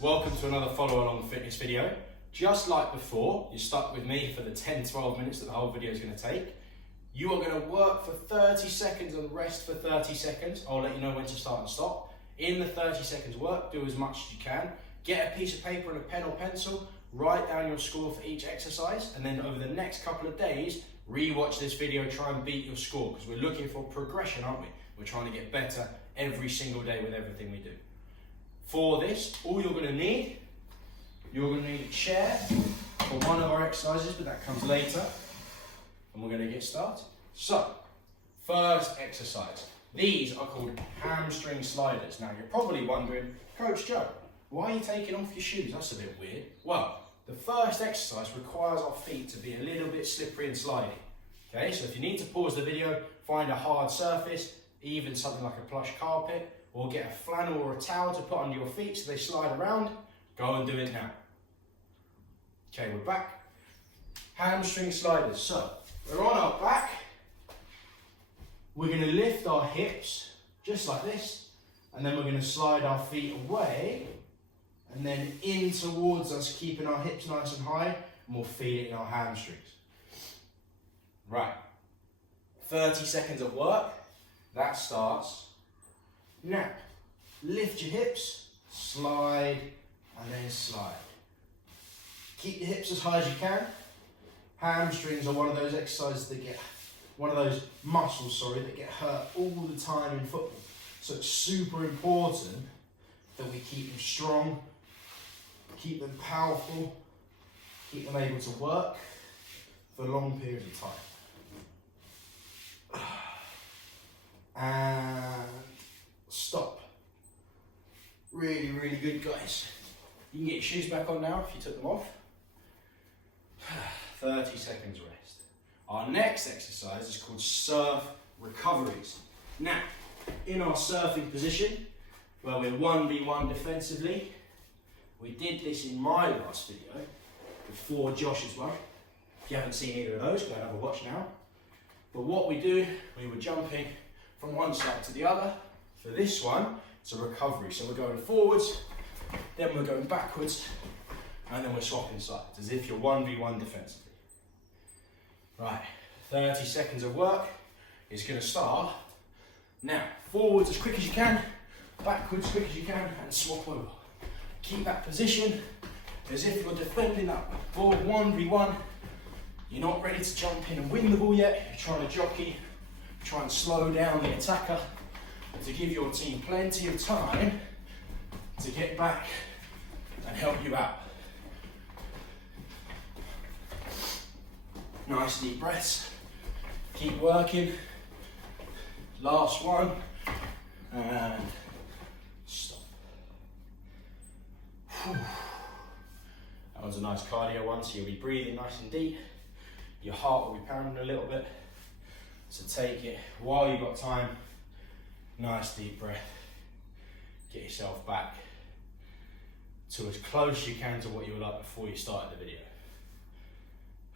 welcome to another follow along fitness video. Just like before, you're stuck with me for the 10-12 minutes that the whole video is going to take. You are going to work for 30 seconds and rest for 30 seconds. I'll let you know when to start and stop. In the 30 seconds work, do as much as you can. Get a piece of paper and a pen or pencil, write down your score for each exercise, and then over the next couple of days, re-watch this video, try and beat your score, because we're looking for progression, aren't we? We're trying to get better every single day with everything we do. For this, all you're going to need, a chair for one of our exercises, but that comes later. And we're going to get started. So, first exercise. These are called hamstring sliders. Now, you're probably wondering, Coach Joe, why are you taking off your shoes? That's a bit weird. Well, the first exercise requires our feet to be a little bit slippery and slidey. Okay, so if you need to pause the video, find a hard surface, even something like a plush carpet, or get a flannel or a towel to put under your feet so they slide around, go and do it now. Okay, we're back. Hamstring sliders. So, we're on our back. We're going to lift our hips, just like this, and then we're going to slide our feet away, and then in towards us, keeping our hips nice and high, and we'll feed it in our hamstrings. Right. 30 seconds of work. That starts now. Lift your hips, slide, and then slide. Keep your hips as high as you can. Hamstrings are one of those exercises that muscles that get hurt all the time in football. So it's super important that we keep them strong, keep them powerful, keep them able to work for long periods of time. And stop. Really, really good, guys. You can get your shoes back on now if you took them off. 30 seconds rest. Our next exercise is called surf recoveries. Now, in our surfing position, where we're 1v1 defensively, we did this in my last video before Josh's one. If you haven't seen either of those, go and have a watch now. But what we do, we were jumping from one side to the other. For this one, it's a recovery. So we're going forwards, then we're going backwards, and then we're swapping sides, as if you're 1v1 defensively. Right, 30 seconds of work is going to start now. Forwards as quick as you can, backwards as quick as you can, and swap over. Keep that position as if you're defending that ball 1v1. You're not ready to jump in and win the ball yet. You're trying to jockey, try and slow down the attacker to give your team plenty of time to get back and help you out. Nice deep breaths. Keep working. Last one. And stop. Whew. That one's a nice cardio one, so you'll be breathing nice and deep. Your heart will be pounding a little bit. So take it while you've got time. Nice deep breath. Get yourself back to as close as you can to what you were like before you started the video.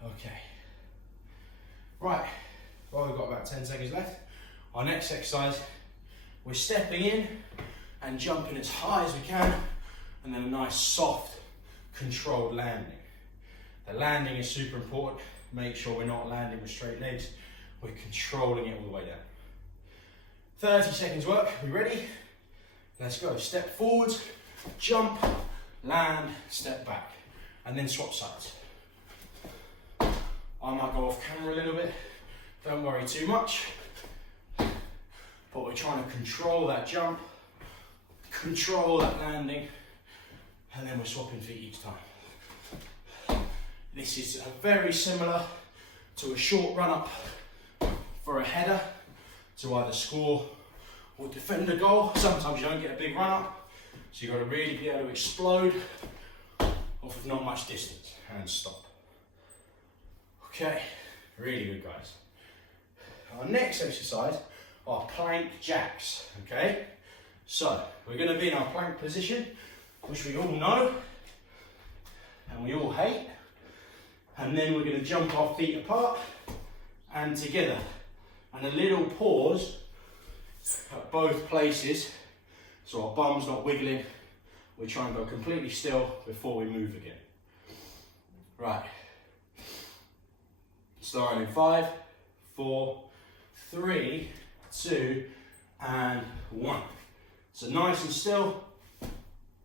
Okay. Right, well, we've got about 10 seconds left. Our next exercise, we're stepping in and jumping as high as we can, and then a nice soft controlled landing. The landing is super important. Make sure we're not landing with straight legs. We're controlling it all the way down. 30 seconds work, we ready? Let's go. Step forwards, jump, land, step back, and then swap sides. I might go off camera a little bit, don't worry too much, but we're trying to control that jump, control that landing, and then we're swapping feet each time. This is very similar to a short run up for a header to either score or defend a goal. Sometimes you don't get a big run up, so you've got to really be able to explode off of not much distance and stop. Okay, really good, guys. Our next exercise are plank jacks, okay? So, we're going to be in our plank position, which we all know and we all hate. And then we're going to jump our feet apart and together. And a little pause at both places, so our bum's not wiggling, we try and go completely still before we move again. Right. Starting in 5, 4, 3, 2, and 1. So nice and still,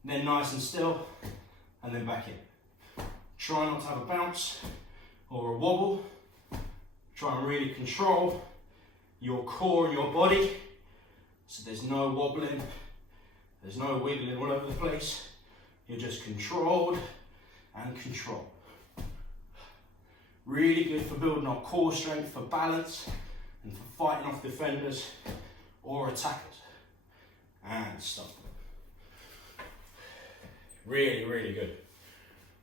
then nice and still, and then back in. Try not to have a bounce or a wobble. Try and really control your core and your body, so there's no wobbling, there's no wiggling all over the place. You're just controlled and controlled. Really good for building our core strength, for balance, and for fighting off defenders or attackers. And stop. Really, really good.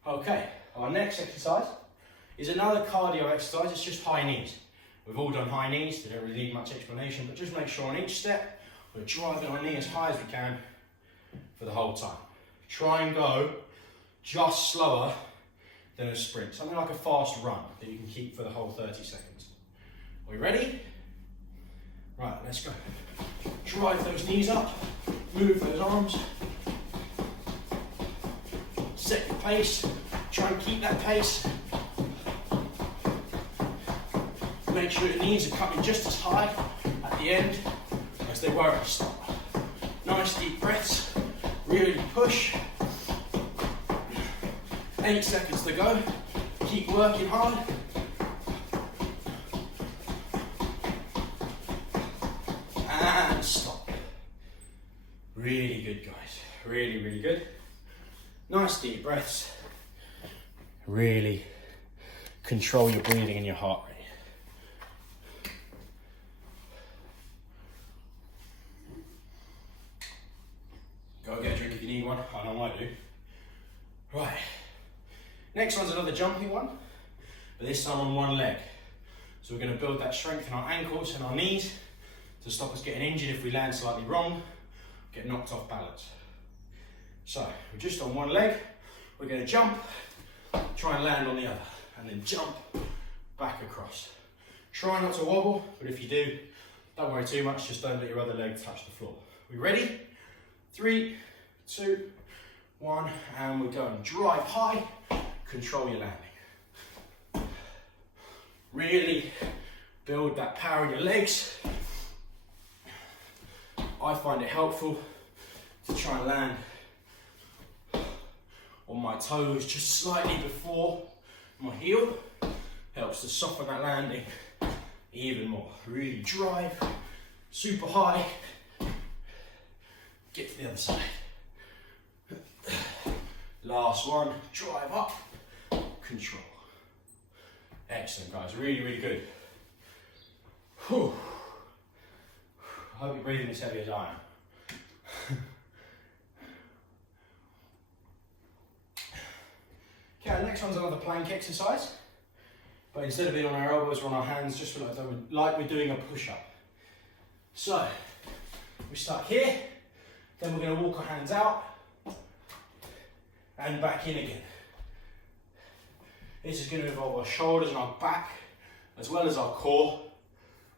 Okay, our next exercise is another cardio exercise. It's just high knees. We've all done high knees, they don't really need much explanation, but just make sure on each step we're driving our knee as high as we can for the whole time. Try and go just slower than a sprint, something like a fast run that you can keep for the whole 30 seconds. Are we ready? Right, let's go. Drive those knees up, move those arms, set your pace, try and keep that pace. Make sure your knees are coming just as high at the end as they were at the start. Nice deep breaths, really push. 8 seconds to go, keep working hard. And stop. Really good, guys, really, really good. Nice deep breaths. Really control your breathing and your heart rate. Go get a drink if you need one. I know I do. Right. Next one's another jumping one, but this time on one leg. So we're going to build that strength in our ankles and our knees to stop us getting injured if we land slightly wrong, get knocked off balance. So we're just on one leg. We're going to jump, try and land on the other, and then jump back across. Try not to wobble, but if you do, don't worry too much, just don't let your other leg touch the floor. We ready? 3, 2, 1, and we're going. Drive high, control your landing. Really build that power in your legs. I find it helpful to try and land on my toes just slightly before my heel. Helps to soften that landing even more. Really drive super high. Get to the other side. Last one, drive up, control. Excellent, guys, really, really good. Whew. I hope you're breathing as heavy as I am. Okay, next one's another plank exercise, but instead of being on our elbows, we're on our hands, just like we're doing a push-up. So, we start here, then we're going to walk our hands out, and back in again. This is going to involve our shoulders and our back, as well as our core,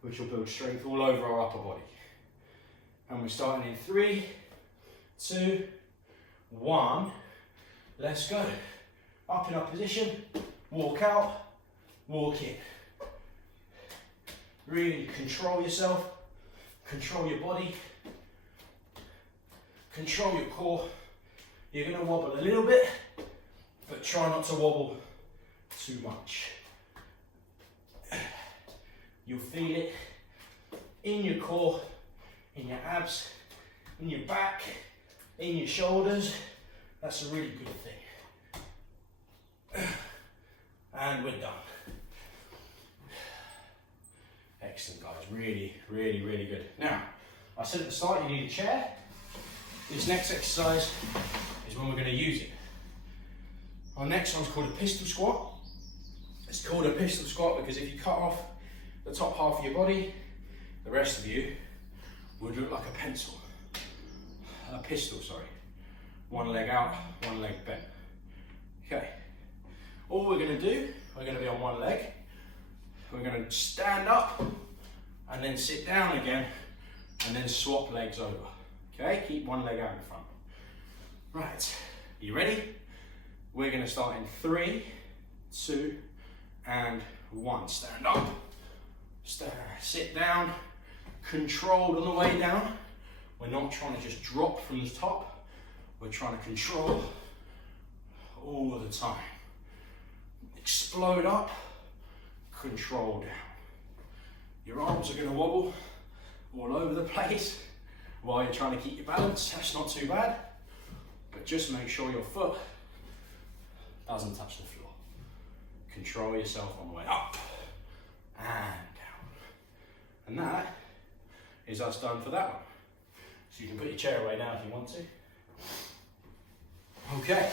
which will build strength all over our upper body. And we're starting in 3, 2, 1. Let's go. Up in our position, walk out, walk in. Really control yourself, control your body, control your core. You're going to wobble a little bit, but try not to wobble too much. You'll feel it in your core, in your abs, in your back, in your shoulders. That's a really good thing. And we're done. Excellent, guys. Really, really, really good. Now, I said at the start you need a chair. This next exercise is when we're going to use it. Our next one's called a pistol squat. It's called a pistol squat because if you cut off the top half of your body, the rest of you would look like a pencil. A pistol, sorry. One leg out, one leg bent. Okay. All we're going to do, we're going to be on one leg. We're going to stand up and then sit down again and then swap legs over. Okay, keep one leg out in front. Right, you ready? We're gonna start in 3, 2, and 1. Stand up, sit down, controlled on the way down. We're not trying to just drop from the top. We're trying to control all of the time. Explode up, control down. Your arms are going to wobble all over the place while you're trying to keep your balance. That's not too bad, but just make sure your foot doesn't touch the floor. Control yourself on the way up and down. And that is us done for that one. So you can put your chair away now if you want to. Okay.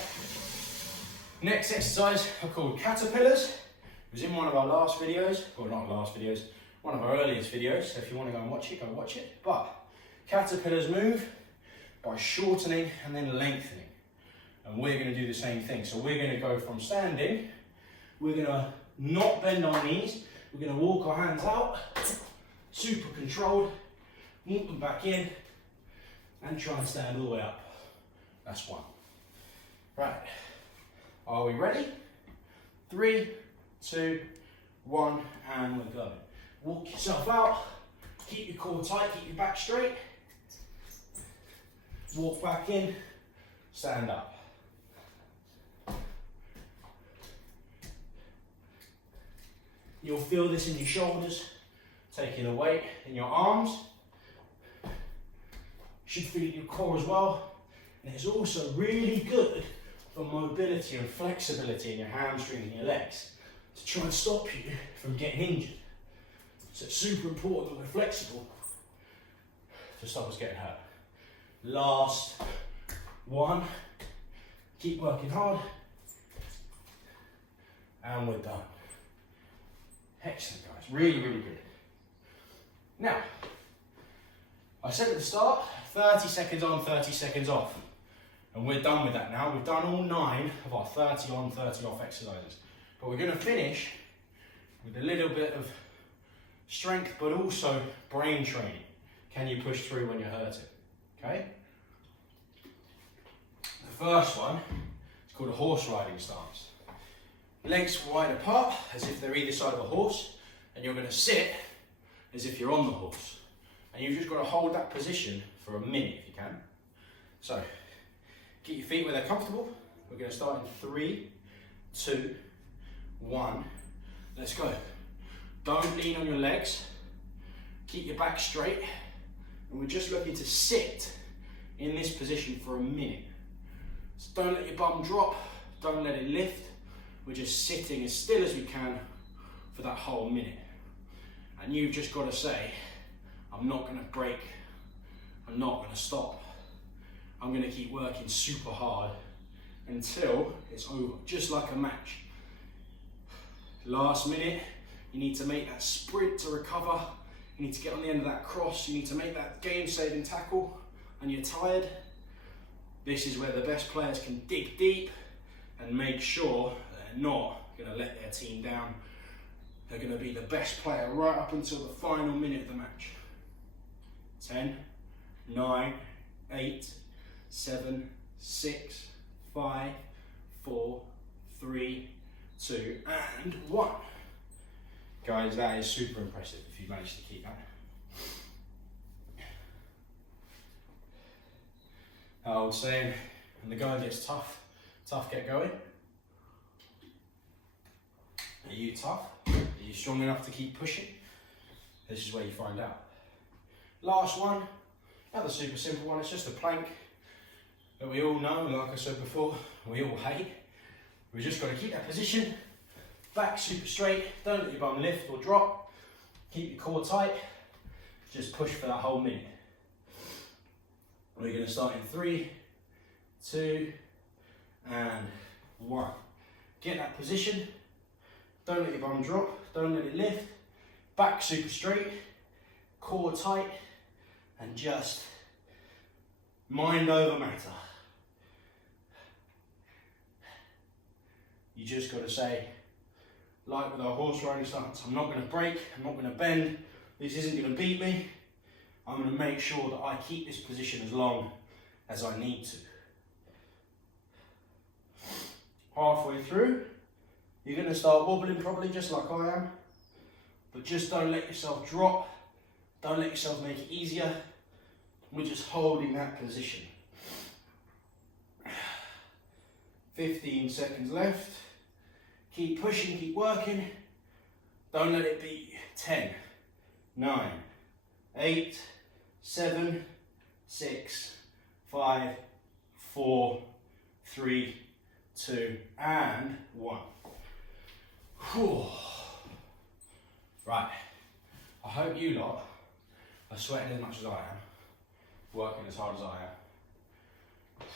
Next exercise are called caterpillars. It was in one of our last videos, well not last videos, one of our earliest videos, so if you want to go and watch it, go watch it. But caterpillars move by shortening and then lengthening. And we're going to do the same thing. So we're going to go from standing, we're going to not bend our knees, we're going to walk our hands out, super controlled, walk them back in, and try and stand all the way up. That's one. Right. Are we ready? 3, 2, 1, and we're going. Walk yourself out, keep your core tight, keep your back straight. Walk back in, stand up. You'll feel this in your shoulders, taking a weight in your arms. You should feel it in your core as well. And it's also really good for mobility and flexibility in your hamstring and your legs to try and stop you from getting injured. So it's super important that we're flexible to stop us getting hurt. Last one. Keep working hard. And we're done. Excellent, guys. Really, really good. Now, I said at the start, 30 seconds on, 30 seconds off. And we're done with that now. We've done all 9 of our 30 on, 30 off exercises. But we're going to finish with a little bit of strength, but also brain training. Can you push through when you're hurting? Okay? The first one is called a horse riding stance. Legs wide apart, as if they're either side of a horse, and you're going to sit as if you're on the horse. And you've just got to hold that position for a minute if you can. So, get your feet where they're comfortable. We're going to start in 3, 2, 1. Let's go. Don't lean on your legs. Keep your back straight. And we're just looking to sit in this position for a minute. So don't let your bum drop. Don't let it lift. We're just sitting as still as we can for that whole minute. And you've just got to say, I'm not going to break. I'm not going to stop. I'm going to keep working super hard until it's over, just like a match. Last minute, you need to make that sprint to recover. You need to get on the end of that cross. You need to make that game-saving tackle, and you're tired. This is where the best players can dig deep and make sure they're not going to let their team down. They're going to be the best player right up until the final minute of the match. 10, 9, 8, 7, 6, 5, 4, 3, 2, and 1. Guys, that is super impressive if you manage to keep that. I was saying, when the going gets tough, tough get going. Are you tough? Are you strong enough to keep pushing? This is where you find out. Last one, another super simple one. It's just a plank that we all know, like I said before, we all hate. We've just got to keep that position, back super straight, don't let your bum lift or drop, keep your core tight, just push for that whole minute. We're going to start in 3, 2, and 1. Get that position, don't let your bum drop, don't let it lift, back super straight, core tight, and just mind over matter. You just got to say, like with our horse riding stance, I'm not going to break, I'm not going to bend, this isn't going to beat me. I'm going to make sure that I keep this position as long as I need to. Halfway through, you're going to start wobbling probably just like I am, but just don't let yourself drop, don't let yourself make it easier. We're just holding that position. 15 seconds left. Keep pushing, keep working. Don't let it be 10, 9, 8, 7, 6, 5, 4, 3, 2, and 1. Whew. Right, I hope you lot are sweating as much as I am, working as hard as I am.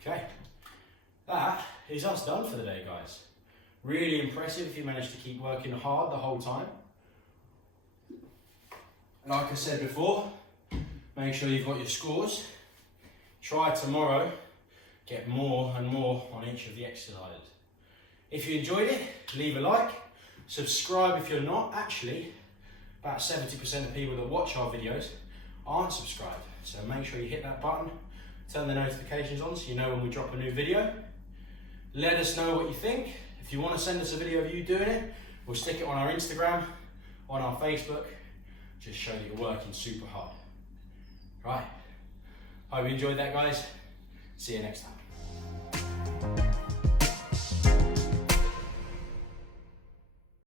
Okay, that is us done for the day, guys. Really impressive if you managed to keep working hard the whole time. Like I said before, make sure you've got your scores. Try tomorrow, get more and more on each of the exercises. If you enjoyed it, leave a like, subscribe if you're not. Actually, about 70% of people that watch our videos aren't subscribed. So make sure you hit that button, turn the notifications on so you know when we drop a new video. Let us know what you think. If you want to send us a video of you doing it, we'll stick it on our Instagram, on our Facebook. Just show that you're working super hard. Right. Hope you enjoyed that, guys. See you next time.